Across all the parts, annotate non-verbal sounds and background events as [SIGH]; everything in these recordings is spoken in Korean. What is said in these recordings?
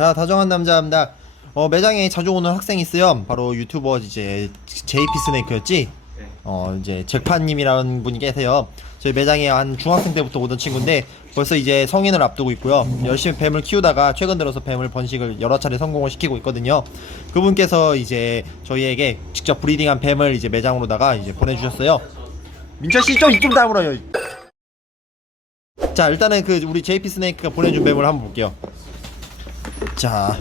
자, 다정한 남자입니다. 어, 매장에 자주 오는 학생이 있어요. 바로 유튜버 이제 JP 스네이크였지? 네. 어, 이제 잭파님이라는 분이 계세요. 저희 매장에 한 중학생 때부터 오던 친구인데 벌써 이제 성인을 앞두고 있고요. 열심히 뱀을 키우다가 최근 들어서 뱀을 번식을 여러 차례 성공을 시키고 있거든요. 그분께서 이제 저희에게 직접 브리딩한 뱀을 이제 매장으로다가 이제 보내주셨어요. 민철 씨좀 이좀 다물어요. 자 일단은 그 우리 JP 스네이크가 보내준 뱀을 한번 볼게요. 자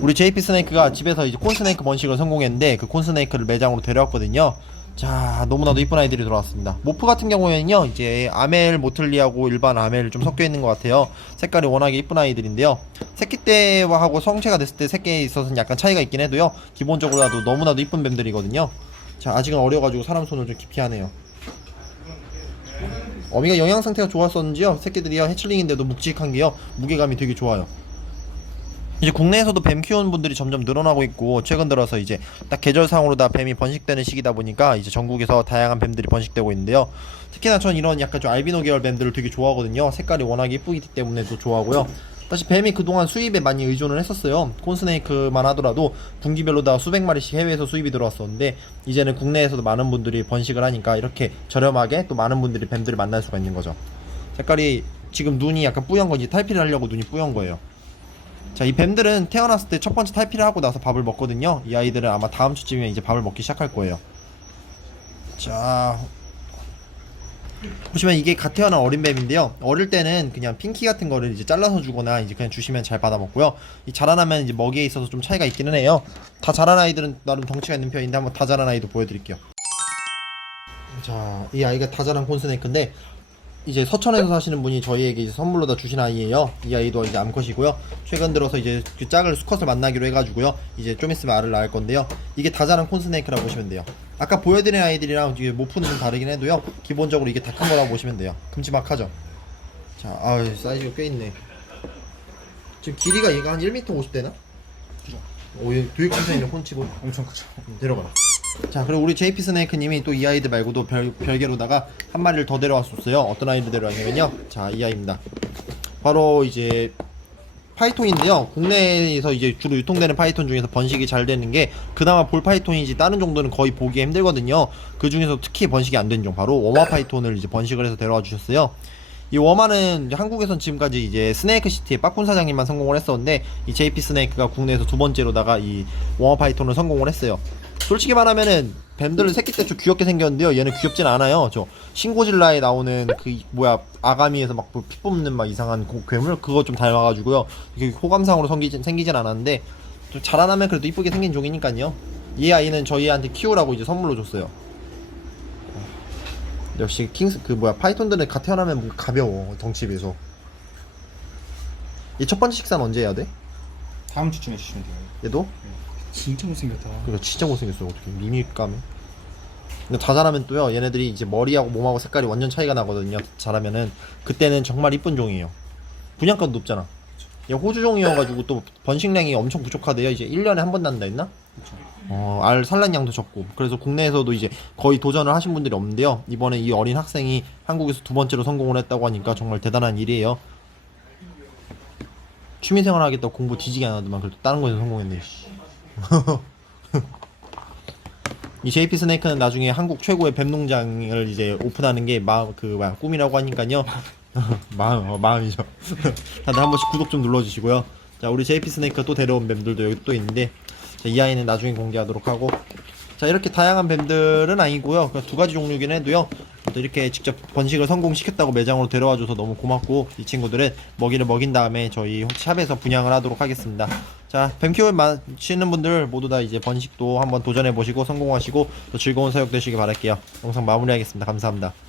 우리 JP 스네이크가 집에서 이제 콘 스네이크 번식을 성공했는데 그 콘 스네이크를 매장으로 데려왔거든요. 자 너무나도 이쁜 아이들이 들어왔습니다. 모프 같은 경우에는요 이제 아멜 모틀리하고 일반 아멜 좀 섞여 있는 것 같아요. 색깔이 워낙에 이쁜 아이들인데요. 새끼 때와 하고 성체가 됐을 때 새끼에 있어서는 약간 차이가 있긴 해도요. 기본적으로라도 너무나도 이쁜 뱀들이거든요. 자 아직은 어려가지고 사람 손을 좀 깊이 하네요. 어미가 영양 상태가 좋았었는지요. 새끼들이요 해칠링인데도 묵직한 게요 무게감이 되게 좋아요. 이제 국내에서도 뱀 키우는 분들이 점점 늘어나고 있고 최근 들어서 이제 딱 계절상으로 다 뱀이 번식되는 시기다 보니까 이제 전국에서 다양한 뱀들이 번식되고 있는데요. 특히나 전 이런 약간 좀 알비노 계열 뱀들을 되게 좋아하거든요. 색깔이 워낙 이쁘기 때문에 또 좋아하고요. 사실 뱀이 그동안 수입에 많이 의존을 했었어요. 콘스네이크만 하더라도 분기별로 다 수백 마리씩 해외에서 수입이 들어왔었는데 이제는 국내에서도 많은 분들이 번식을 하니까 이렇게 저렴하게 또 많은 분들이 뱀들을 만날 수가 있는 거죠. 색깔이 지금 눈이 약간 뿌연 건지 탈피를 하려고 눈이 뿌연 거예요. 자, 이 뱀들은 태어났을 때 첫 번째 탈피를 하고 나서 밥을 먹거든요. 이 아이들은 아마 다음 주쯤에 이제 밥을 먹기 시작할 거예요. 자, 보시면 이게 갓 태어난 어린 뱀인데요. 어릴 때는 그냥 핑키 같은 거를 이제 잘라서 주거나 이제 그냥 주시면 잘 받아 먹고요. 이 자라나면 이제 먹이에 있어서 좀 차이가 있기는 해요. 다 자란 아이들은 나름 덩치가 있는 편인데 한번 다 자란 아이도 보여드릴게요. 자, 이 아이가 다 자란 콘스네이크인데 이제 서천에서 사시는 분이 저희에게 이제 선물로 다 주신 아이예요. 이 아이도 이제 암컷이고요. 최근 들어서 이제 그 짝을 수컷을 만나기로 해가지고요. 이제 좀 있으면 알을 낳을 건데요. 이게 다 자란 콘스네이크라고 보시면 돼요. 아까 보여드린 아이들이랑 이게 모프는 좀 다르긴 해도요. 기본적으로 이게 다 큰 거라고 보시면 돼요. 큼지막하죠. 자, 아 사이즈가 꽤 있네. 지금 길이가 얘가 한 1m 50 되나? 오, 얘 되게 큰 편이네 콘치고. 엄청 크죠. 음, 데려가. 자, 그리고 우리 JP 스네이크님이 또 이 아이들 말고도 별, 별개로다가 한 마리를 더 데려왔었어요. 어떤 아이를 데려왔냐면요. 자, 이 아이입니다. 바로 이제 파이톤인데요. 국내에서 이제 주로 유통되는 파이톤 중에서 번식이 잘 되는 게 그나마 볼 파이톤이지 다른 정도는 거의 보기 힘들거든요. 그 중에서 특히 번식이 안 된 종 바로 워마 파이톤을 이제 번식을 해서 데려와 주셨어요. 이 워마는 한국에선 지금까지 이제 스네이크 시티의 빠꾼 사장님만 성공을 했었는데 이 JP 스네이크가 국내에서 두 번째로다가 이 워마 파이톤을 성공을 했어요. 솔직히 말하면은 뱀들은 새끼 때 좀 귀엽게 생겼는데요. 얘는 귀엽진 않아요. 저 신고질라에 나오는 그 이- 뭐야 아가미에서 막 피 뽑는 막 이상한 고- 괴물 그거 좀 닮아가지고요. 호감상으로 생기진, 생기진 않았는데 좀 자라나면 그래도 이쁘게 생긴 종이니까요. 이 아이는 저희한테 키우라고 이제 선물로 줬어요. 역시 킹스 그 뭐야 파이톤들은 갓 태어나면 뭔가 가벼워 덩치에 비해서. 이 첫 번째 식사는 언제 해야 돼? 다음 주쯤 해주시면 돼요. 얘도? 진짜 못생겼다. 그러니까 진짜 못생겼어 어떻게 까매 근데 다 자라면 또요 얘네들이 이제 머리하고 몸하고 색깔이 완전 차이가 나거든요 자라면은 그때는 정말 이쁜 종이에요 분양가도 높잖아 얘 호주종이어가지고 또 번식량이 엄청 부족하대요 이제 1년에 한 번 난다 했나? 어, 알 산란량도 적고 그래서 국내에서도 이제 거의 도전을 하신 분들이 없는데요 이번에 이 어린 학생이 한국에서 두 번째로 성공을 했다고 하니까 정말 대단한 일이에요 취미생활 하겠다고 공부 뒤지게 안 하더만 그래도 다른 거에서 성공했네 씨. [LAUGHS] 이 JP 스네이크는 나중에 한국 최고의 뱀 농장을 이제 오픈하는 게 마음 그 뭐야 꿈이라고 하니까요. [LAUGHS] 마음 어, 마음이죠. [LAUGHS] 다들 한 번씩 구독 좀 눌러주시고요. 자 우리 JP 스네이크 또 데려온 뱀들도 여기 또 있는데 자, 이 아이는 나중에 공개하도록 하고 자 이렇게 다양한 뱀들은 아니고요. 그냥 두 가지 종류긴 해도요. 또 이렇게 직접 번식을 성공시켰다고 매장으로 데려와줘서 너무 고맙고 이 친구들은 먹이를 먹인 다음에 저희 샵에서 분양을 하도록 하겠습니다. 자, 뱀 키울 마시는 분들 모두 다 이제 번식도 한번 도전해 보시고 성공하시고 또 즐거운 사육 되시길 바랄게요. 영상 마무리하겠습니다. 감사합니다.